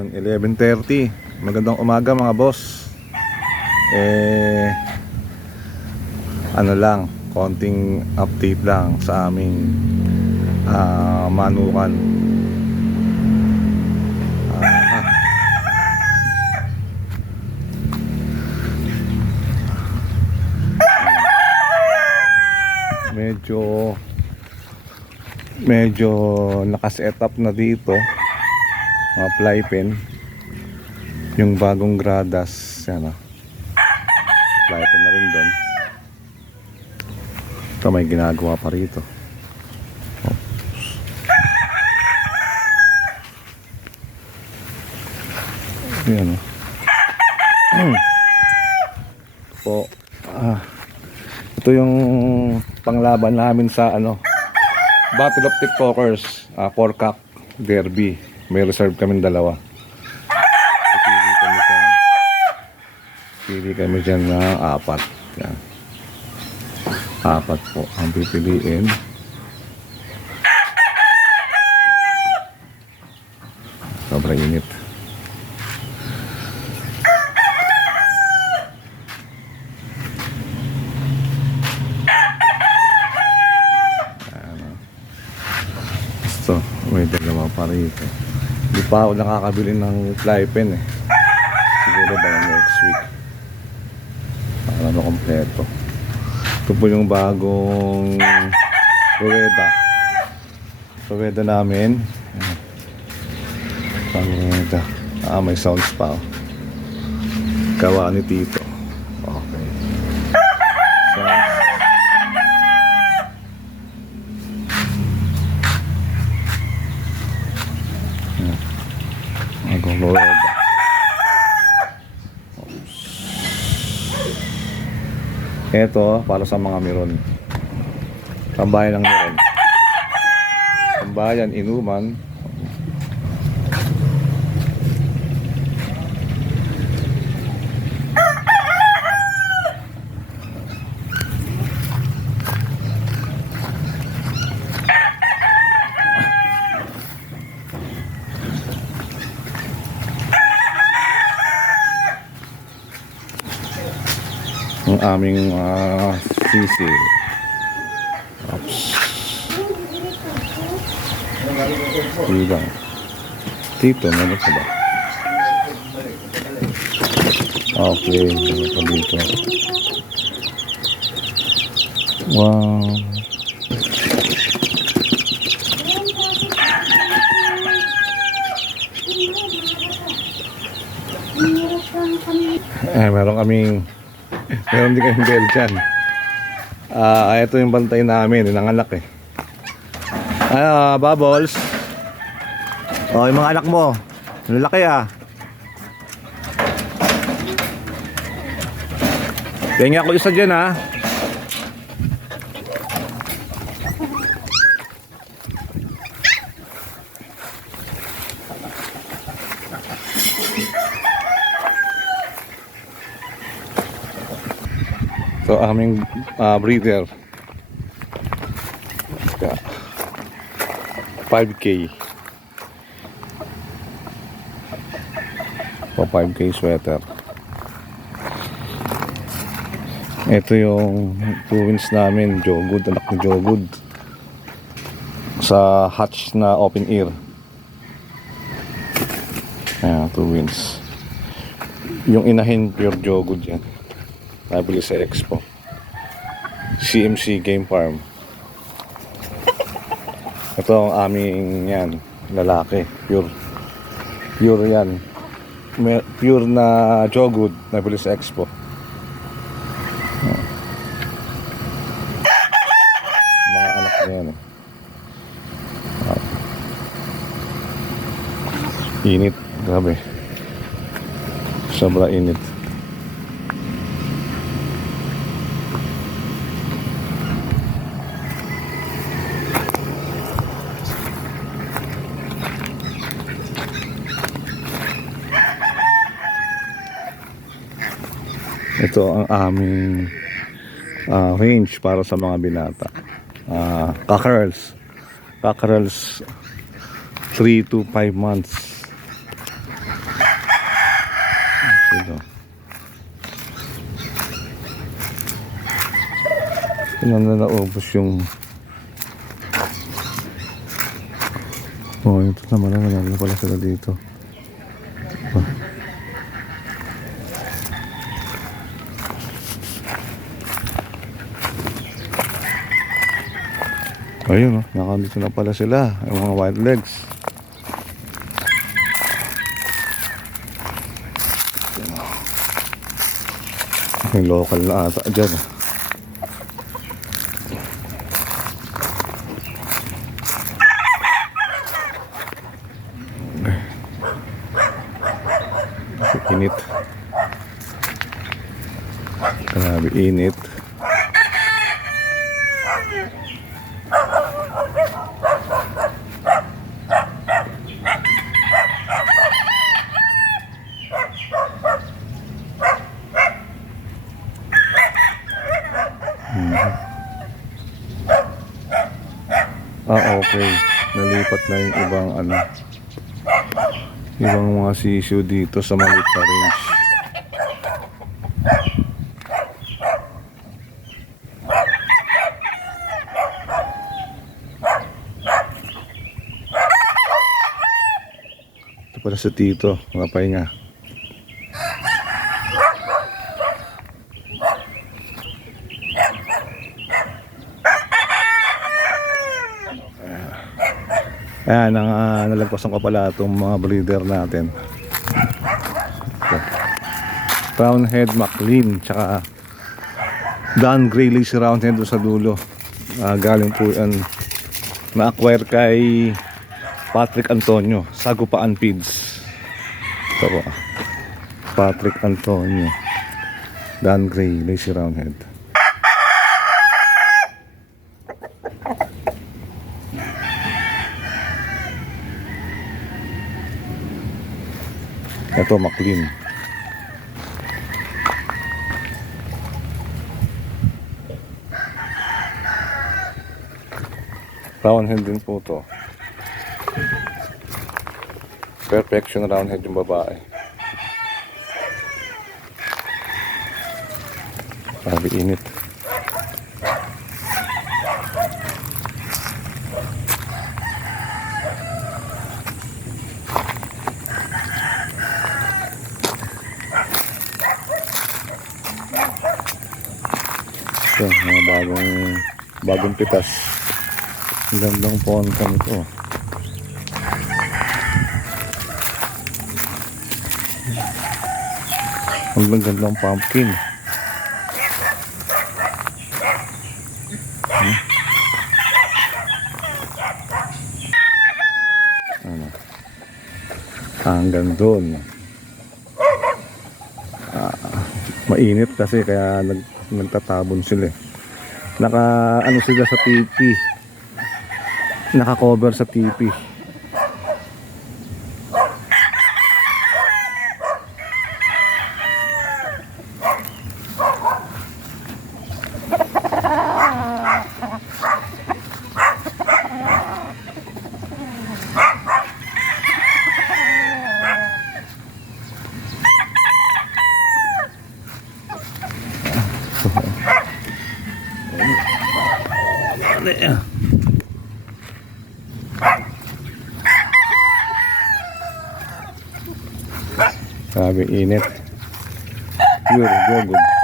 Yun, 11.30. Magandang umaga mga boss. Eh, ano lang, konting update lang sa aming ah, manukan. Ah, medyo medyo nakaset up na dito mga fly pen yung bagong gradas yan ah. Fly pen na rin doon ito may ginagawa pa rito. Oops. yan oh po ah. Ito yung panglaban namin sa ano Battle of TikTokers uh, Porkak Derby may reserve kami dalawa. Pili kami dyan pili kami dyan na apat. Yan. Apat po ang pipiliin. Sobrang init. So, may dalawa pa rito. Hindi pa ako nakakabili ng fly pen eh. Siguro ba next week. Para na kompleto. Ito po yung bagong Rueda. Rueda namin. Ayan. Rueda. Ah, may sounds pa. oh. Gawa ni Tito. Okay. Sounds. Rueda. Ito, para sa mga meron. Tambayan ng meron. Tambayan, inuman. Ang aming ah, sisi. Oops. Diba? Dito, meron pa ba? Okay, meron pa dito. Wow. Eh, meron kaming meron din kaming Belgian. Ah, ito yung bantay namin, yung anak eh. Ah, Bubbles. Oh, yung mga anak mo. Lalaki ah. Tingnan ko isa dyan ah. So aming ah, breeder. Yeah. 5K. O 5K sweater. Ito yung twins namin, Jogud, anak ni Jogud. Sa hatch na open ear. Ayan, twins. Yung inahin pure Jogud yan. Nabili sa Expo. CMC Game Farm. Ito ang aming yan, lalaki. Pure. Pure yan. Pure na Jogud. Nabili sa Expo. Mga yan eh. Init. Grabe. Sobra init. ito ang aming uh, range para sa mga binata. Uh, cockerels. Cockerels 3 to 5 months. Ito. Yun na naubos yung oh ito naman na naman pala sila dito. Ayun, oh, nakandito na pala sila, yung mga white legs. Yung local na ata dyan. ah. Init. Grabe init. Ah, okay. Nalipat na yung ibang ano. Ibang mga sisyo dito sa maliit na range. Ito pala sa tito, mga pahinga. Ayan, ang uh, nalagpasan ko pala itong mga breeder natin. Ito. Brown McLean, tsaka Dan Gray Lace round head sa dulo. Ah, galing po yan na-acquire kay Patrick Antonio, Sagupaan Feeds. Ito po. Patrick Antonio. Dan Gray Lace round head. Ito, McLean. Round head din po to. Perfection round head yung babae. Sabi init. Ito, mga bagong bagong pitas. Ang gandang ponta nito. Ang gandang pumpkin. Hmm? Ano? Hanggang doon. mainit kasi kaya nag, nagtatabon sila eh. Naka ano sila sa TP. Naka-cover sa TP. Grabe init. Pure, good.